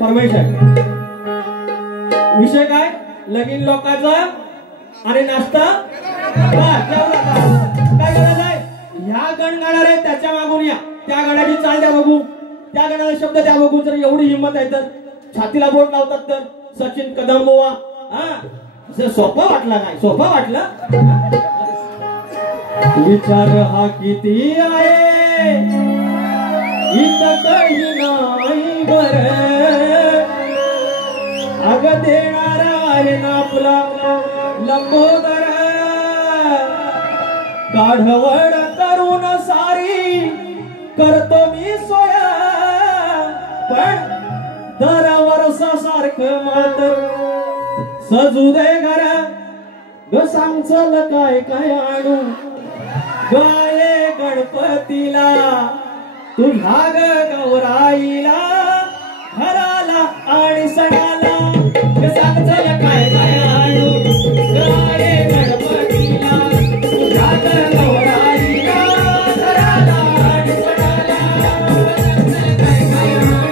फरमाईश आहे. विषय काय? लगीन लोकांचा आणि नाश्ता. काय करायचं आहे? ह्या गण गाणार आहे त्याच्या मागून या, त्या गणाची चाल द्या बघू, त्या गणाचा शब्द द्या बघू. जर एवढी हिंमत आहे तर छातीला बोट लावतात तर सचिन कदम बुवा. हा सोपा वाटला काय? सोपा वाटला? विचार हा किती आहे इथं काही नाही बर, अग देणारा आहे ना आपला लंबोदर. गाढवड तरुण सारी करतो मी सोया, पण दर वर्षासारखं मात्र सजू दे घर. ग सांग चल काय काय आणू गाये गणपतीला, तुझ्या ग गौराईला, घराला आणि सणाला. ग सांग चल काय काय आणू गाये गणपतीला, तुझ्या ग गौराईला, घराला आणि सणाला. काय काय आणू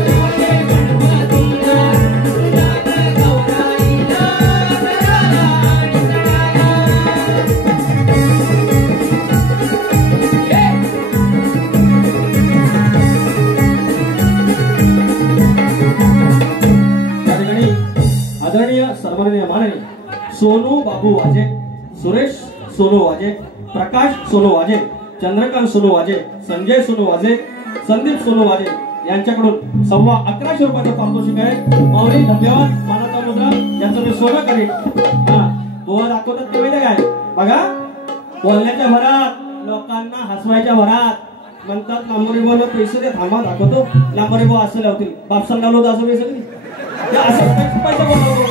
गाये गणपतीला, तुझ्या ग गौराईला, घराला आणि सणाला. आदरणीय सन्माननीय माननीय सोनू बाबू वाजे, सुरेश सोनू वाजे, प्रकाश सोनू वाजे, चंद्रकांत सोनू वाजे, संजय सोनू वाजे, संदीप सोनू वाजे यांच्याकडून 11,1500 रुपयाचं पारितोषिक आहे. माऊली धन्यवाद. मानाचा मुद्रा यांचं मी सोनं करेन. हा बोल दाखवतात ते माहिती काय? बघा बोलण्याच्या भरात, लोकांना हसवायच्या भरात म्हणतात लांबोरी बोल पैसे दे, थांबा दाखवतो. लांबोरी बोल असं लावतील बापसन लावलो असं पैसे सगळी पैसा बोलवतो.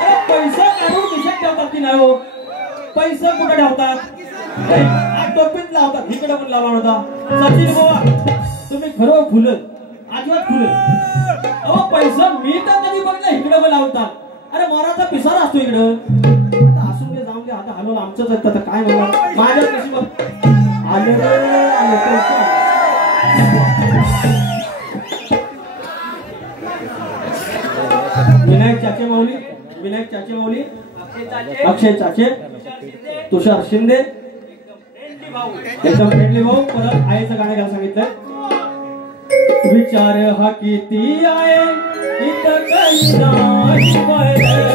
अरे पैसा काढून खिशात ठेवतात की नाही हो? पैसा कुठे ठेवतात? टोपीत लावतात. इकडे पण लावला होता सचिन बाबा, तुम्ही खरं खुलत अजिबात खुलत. अहो पैसा मी तर कधी बघलं इकडे पण लावतात. अरे मोराचा पिसारा असतो इकडं. आता असून दे, जाऊन दे, आता हलवलं आमचंच आहे. आता काय म्हणणार माझ्या नशिबात आले विनायक चाचे माऊली, विनायक चाचे माऊली, अक्षय चाचे, तुषार शिंदे, एकदम फ्रेंडली भाऊ. परत आईचं गाणं घ्यायला सांगितलंय. विचार हा किती आहे इथं काही नाही.